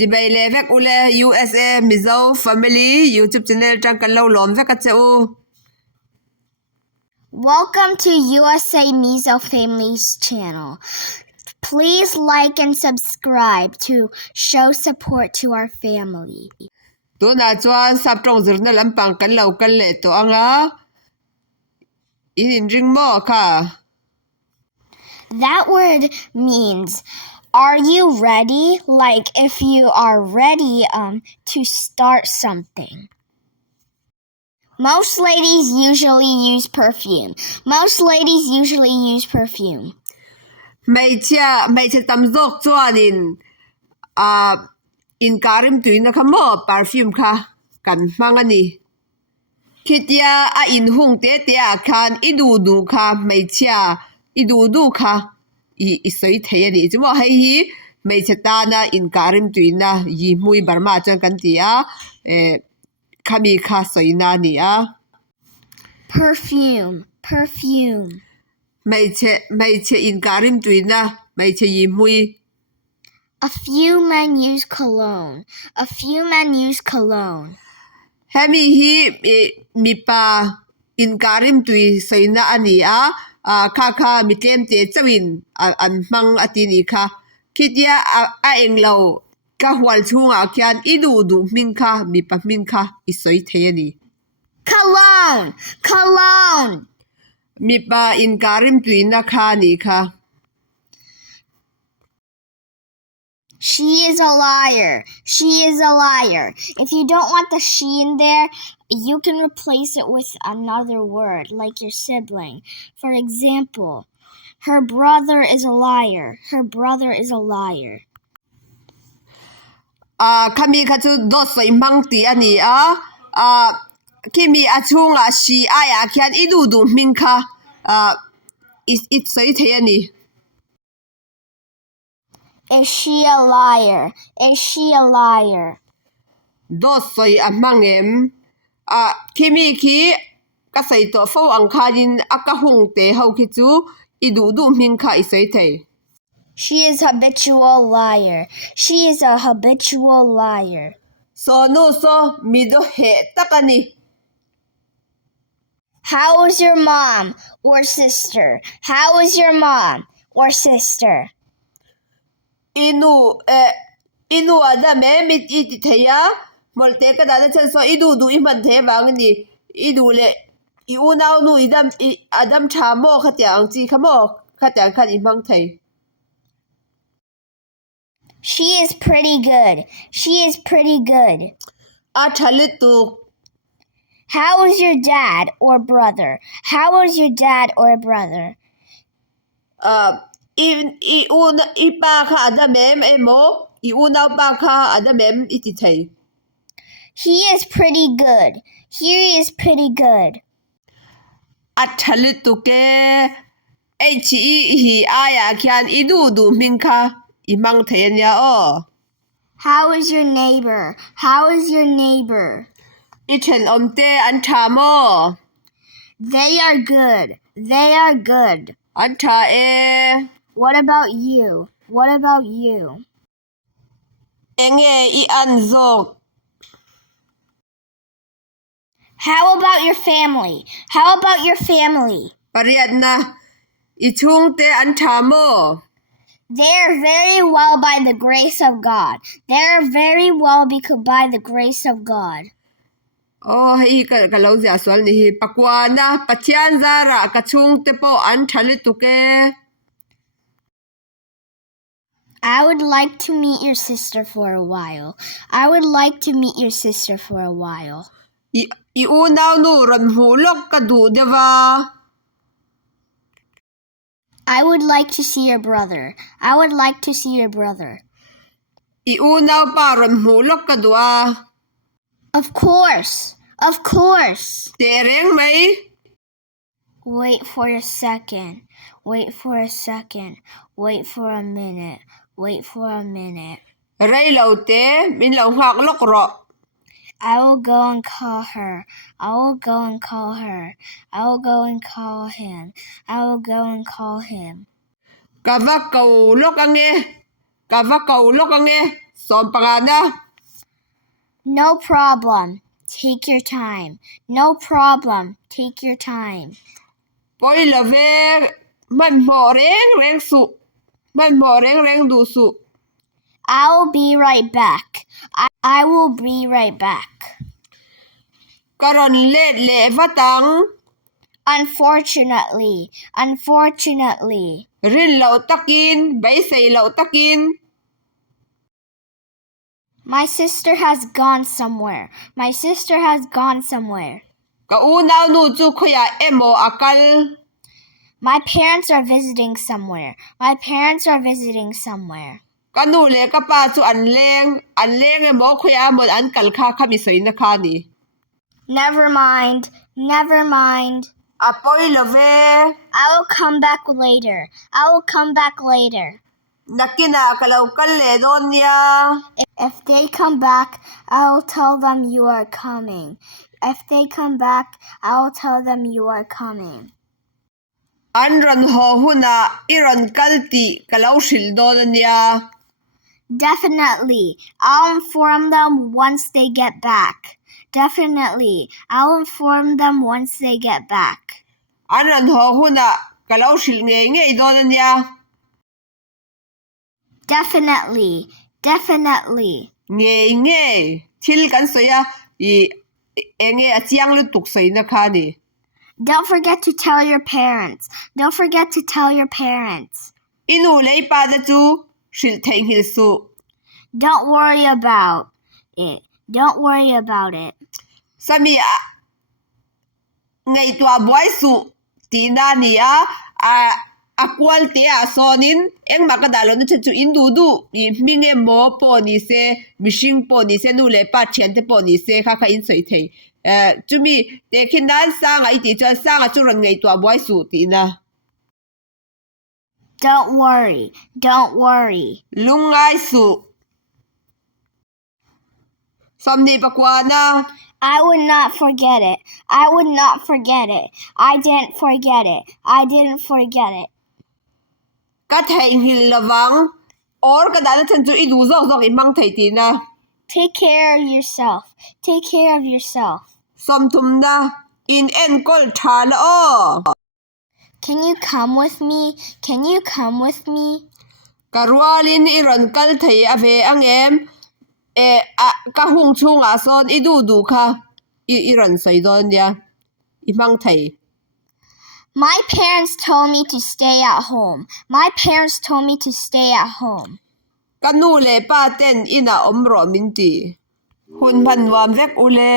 Chibay le vek ule USA Mizo Family YouTube channel Chang kan lo lawm vek at u. Welcome to USA Mizo Family's channel. Please like and subscribe to show support to our family. Tu na chuan Saptawng Zirna lampang kan lo kan le to anga. In ring mo ka. That word means, are you ready? Like if you are ready to start something. Most ladies usually use perfume. Mai cha tam zok chuan in karim tuina ka mo perfume ka kan hmang ani. Kitia a in hung te a khan idu ka mai cha idu ka I soi thei ani chumo hei hi mai cha ta na in karim tuina yi mui barma chang kan tia kami kha soi na ni a. Perfume. Mai che in karim tuina mai che yi mui. A few men use cologne. Hemi hi mi pa in karim tui soi na ani a kha mi tlem te chawin an hmang atini kha kitia a englo ka hwal chunga khian idu min kha mi pa min kha I soi thei ani. Cologne. Mi pa in karim tui na kha ni kha. She is a liar. If you don't want the she in there, you can replace it with another word, like your sibling. For example, her brother is a liar. Kami kha chu do soi mang ti ani a kimi a chunga si aya khian idu min kha it soi thei ani. Is she a liar? Do soi a mangem kimi ki ka sai to fo ang kha din aka hung te ho ki chu idu min kha I soi thei. She is a habitual liar. So no so mi do he takani. How is your mom or sister? Inu adame mit iti theya molte ka da chan so idu iman the wang ni idu le I unaw nu adam thamo khatyang chi khamo khatyang khan imang thei. She is pretty good. A thalitu. How is your dad or brother? Ipa kha adamem emo I unaw pa kha adamem iti thei. He is pretty good. A thalitu ke hi aya kyan idu min kha imang thei nya o. How is your neighbor? Ichen omte an thamo. They are good. An tha What about you? Enge I an zok. How about your family? Pariat na ichung te an thamo. They are very well by the grace of God. Oh, hei ka lo zia swal ni hi pakwa na pathian zara ka chung te po an thalitu ke. I would like to meet your sister for a while. I unaw nu ron hulok ka du dewa. I would like to see your brother. I unaw pa ron hulok ka dua. Of course. Tereng mai. Wait for a second. Wait for a minute. Ray lo te min lo hak lok ro. I will go and call her. Kava kau lok ange. som pangana No problem. Take your time. No problem. Take your time. poi la ve man mo reng su man mo reng du su I'll be right back. I will be right back. karon le vatang Unfortunately. rin lau takin bai sei lau takin My sister has gone somewhere. ka unaw nu chu khoya emo akal My parents are visiting somewhere. kanu le ka pa chu an leng emo khoya mon an kal kha khami sei na kha ni Never mind. a poi la ve I will come back later. nakina kalau kal le don ya If they come back, I will tell them you are coming. an ron ho huna iron kalti kalau shil don ya Definitely. I'll inform them once they get back. an ron ho huna kalau shil nge don ya Definitely. nge thil kan soya I enge achiang lu tuk sei na kha ni Don't forget to tell your parents. inu lei pa da chu shil theng hil su Don't worry about it. sami ngai tua boy su tina ni a kwal te a sonin eng ma ka dalo nu chu indu du I minge mo po ni se mishing po ni se nu le pa chen te po ni se kha in sei thei chumi te khin dan sang ai ti cha sang a chu ran ngai tua boy su tina Don't worry. lungai su somni pakwana I would not forget it. I didn't forget it. ka thei hil lawang or ka dalo chen chu idu zok I mang thei tina Take care of yourself. som thum na in en kol thala o Can you come with me? karwalin iron kal thei ave angem ka hung chunga son idu kha iron sai don ya I mang thei My parents told me to stay at home. kanu le pa ten ina omro min ti hun phan wam vek ule